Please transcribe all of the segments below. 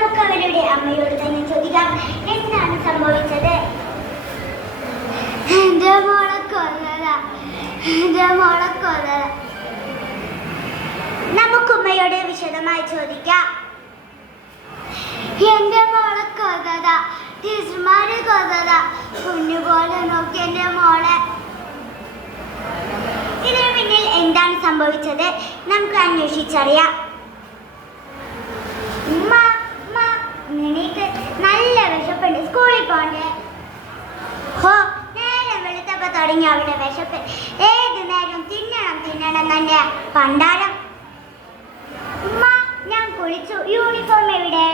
നമുക്ക് അവരുടെ അമ്മയോട് തന്നെ ചോദിക്കാം, എന്താണ് സംഭവിച്ചത്? എന്റെ മോളെ കൊല്ലതാ, എന്റെ മോളെ കൊല്ലതാ. നമുക്ക് ഉമ്മയോട് വിശദമായി ചോദിക്കാം. എന്റെ മോളെ കൊല്ലതാ, ടീച്ചർമാര് കൊല്ലതാ, കുഞ്ഞുപോലെ നോക്കി എന്റെ മോളെ. ഇതിനു പിന്നിൽ എന്താണ് സംഭവിച്ചത് നമുക്ക് അന്വേഷിച്ചറിയാം. ഉമ്മ, ഉമ്മ, നിനക്ക് നല്ല വിശപ്പുണ്ട്, സ്കൂളിൽ പോണ്ടേ? ഹോ, നേരം വെളുത്തപ്പോ തുടങ്ങി അവിടെ വിശപ്പ്. ഏത് നേരം തിന്നണം തിന്നണം തന്നെ പണ്ടാരം. ഉമ്മ, ഞാൻ കുളിച്ചു, യൂണിഫോം എവിടെ?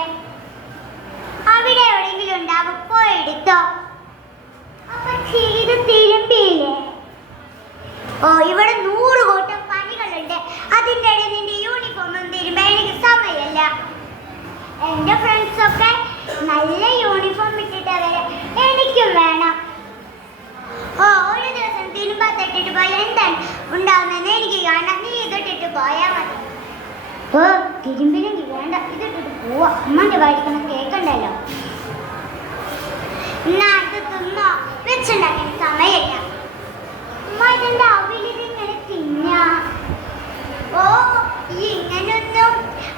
അവിടെ എവിടെയെങ്കിലും ഉണ്ടാകും, പോയി എടുത്തോ. അപ്പച്ചി, ഇത് തിരുമ്പിയില്ലേ? ഓ, ഇവിടെ 100 കൂട്ടം പണികളുണ്ട്, അതിൻ്റെ ഇടയിൽ നിന്റെ യൂണിഫോമും തിരുമ്പ എനിക്ക് സമയമല്ല. എൻ്റെ ഫ്രണ്ട്സൊക്കെ നല്ല യൂണിഫോം ഇട്ടിട്ട് വരെ എനിക്കും വേണം. ഓ, ഒരു ദിവസം തിരുമ്പാത്തിട്ടിട്ട് പോയാൽ എന്താണ് ഉണ്ടാവുന്നതെന്ന് എനിക്ക് കാണാം. നീ ഇതിട്ടിട്ട് പോയാൽ മതി. ഓ, തിരുമ്പിലെങ്കിൽ വേണ്ട, ഇതിട്ടിട്ട് പോവാ. അമ്മൻ്റെ വായിക്കുന്ന കേൾക്കണ്ടല്ലോ. എന്നാ ഇത് തിന്നോ, വെച്ചുണ്ടാക്കാൻ സമയമില്ല. ഉമ്മ, ഇതെന്താ അവിലിങ്ങനെ തിന്ന? ഓ, ഈ ഇങ്ങനൊന്നും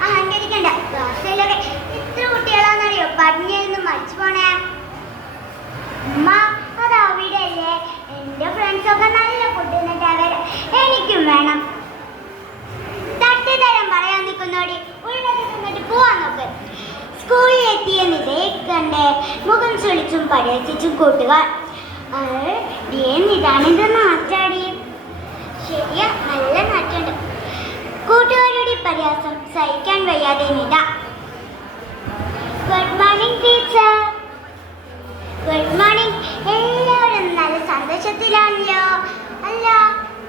അഹങ്കരിക്കണ്ട. ക്ലാസ്സിലൊക്കെ ഇത്ര കുട്ടികളാണെന്നറിയോ പറഞ്ഞിരുന്നു മരിച്ചു പോണേ. ഉമ്മ, അത് അവിടെ അല്ലേ, എൻ്റെ ഫ്രണ്ട്സൊക്കെ നല്ല ഫുഡ് എന്നിട്ട് അവരെ എനിക്കും വേണം. തട്ടിത്തരം പറയാൻ നിൽക്കുന്നോടി, ഉള്ളത് തിന്നിട്ട് പോവാൻ നോക്ക്. സ്കൂളിൽ എത്തിയ നിതയെ മുഖം ചൊളിച്ചും പരിഹസിച്ചും കൂട്ടുകാർ. ഇതാണെന്ത് നാറ്റാടി? ശരിയാ, നല്ല നാറ്റുണ്ട്. കൂട്ടുകാരുടെ പരിഹാസം സഹിക്കാൻ വയ്യാതെ Nitha. Good morning teacher. Good morning. എല്ലാവരും നല്ല സന്തോഷത്തിലാണല്ലോ. അല്ല,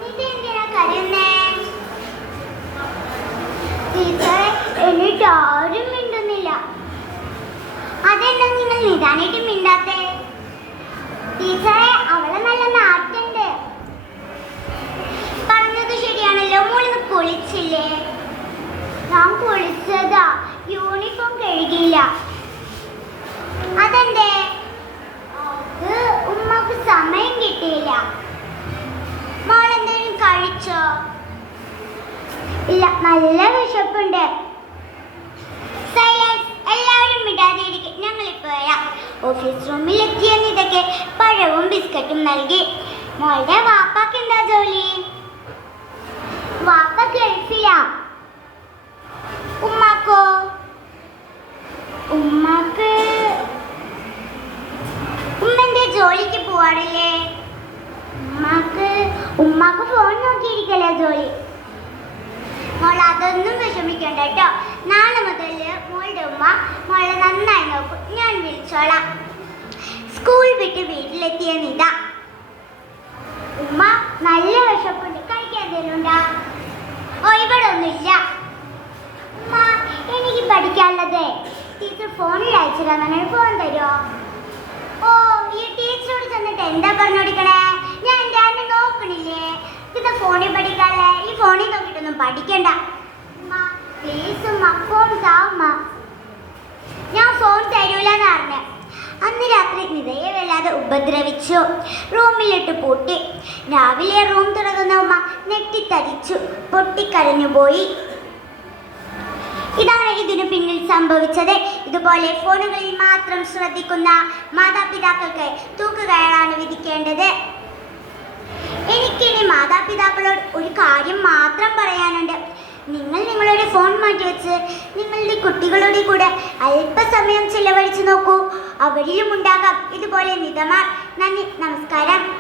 ഇത് എന്തിനാ കരയുന്നേ? ടീച്ചറെ, എന്നിട്ട് ആരും മിണ്ടുന്നില്ല. അതെന്താ നിങ്ങൾ നിദാനായിട്ട് മിണ്ടാത്തേ? ടീച്ചറെ, അവളെ നല്ല നാറ്റുണ്ട്. പറഞ്ഞത് ശരിയാണല്ലോ, മോളിന്ന് കുളിച്ചില്ലേ? ഞാൻ കുളിച്ചതാ, യൂണിഫോം കഴുകിയില്ല. അതെന്തേ? അത് ഉമ്മക്ക് സമയം കിട്ടിയില്ല. മോളെന്തെങ്കിലും കഴിച്ചോ? ഇല്ല, നല്ല വിശപ്പുണ്ട്. സൈലൻസ്, എല്ലാവരും വിടാതെ ഇരിക്കും, ഞങ്ങളിപ്പോ വരാം. ഓഫീസ് റൂമിൽ എത്തിയ നിതയ്ക്ക് പഴവും ബിസ്ക്കറ്റും നൽകി. മോളുടെ വാപ്പാക്ക് എന്താ ജോലി? വാപ്പ ഗൾഫിലാ. ഉമ്മാക്കോ? ഉമ്മാക്ക് ഉമ്മന്റെ ജോലിക്ക് പോവാറില്ലേ? ഉമ്മാക്ക് ഫോൺ നോക്കിയിരിക്കല ജോലി. മോൾ അതൊന്നും വിഷമിക്കണ്ട കേട്ടോ. നാളെ മുതൽ മോളുടെ ഉമ്മ മോളെ നന്നായി നോക്കും, ഞാൻ വിളിച്ചോളാം. സ്കൂൾ വിട്ട് വീട്ടിലെത്തിയ നിത. ഉമ്മ, നല്ല വിശപ്പുണ്ട്, കഴിക്കാൻ എന്തെങ്കിലും ഉണ്ടാ? ഓ, ഇവിടെ ഒന്നുമില്ല. ഉമ്മ, എനിക്ക് പഠിക്കാനുള്ളത് ടീച്ചർ ഫോണിൽ അയച്ചില്ല, ഫോൺ തരുമോ? ഓ, ഈ ടീച്ചറോട് ചെന്നിട്ട് എന്താ പറഞ്ഞു കൊടുക്കണേ? ഞാൻ എൻ്റെ ആരെ നോക്കണില്ലേ? ഇത് ഫോണിൽ പഠിക്കാല്ലേ, ഈ ഫോണിൽ നോക്കിയിട്ടൊന്നും പഠിക്കണ്ട. ഉമ്മ, പ്ലീസ് ഉമ്മ, ഫോൺ താ ഉമ്മ. ഞാൻ ഫോൺ തരൂലെന്ന് പറഞ്ഞേ. അന്ന് രാത്രി നിതയെ വല്ലാതെ ഉപദ്രവിച്ചു. റൂമിലിട്ട് പൂട്ടി. രാവിലെ റൂം തുറക്കുന്ന ഉമ്മ നെട്ടിത്തരിച്ചു, പൊട്ടിക്കരഞ്ഞുപോയി. ഇതാണ് ഇതിനു പിന്നിൽ സംഭവിച്ചത്. ഇതുപോലെ ഫോണുകളിൽ മാത്രം ശ്രദ്ധിക്കുന്ന മാതാപിതാക്കൾക്ക് തൂക്കുകയറാണ് വിധിക്കേണ്ടത്. എനിക്കിനി മാതാപിതാക്കളോട് ഒരു കാര്യം മാത്രം പറയാനുണ്ട്. നിങ്ങൾ നിങ്ങളുടെ ഫോൺ മാറ്റിവെച്ച് നിങ്ങളുടെ കുട്ടികളുടെ കൂടെ അല്പസമയം ചിലവഴിച്ചു നോക്കൂ. അവരിലും ഉണ്ടാകാം ഇതുപോലെ നിതമാർ. നന്ദി, നമസ്കാരം.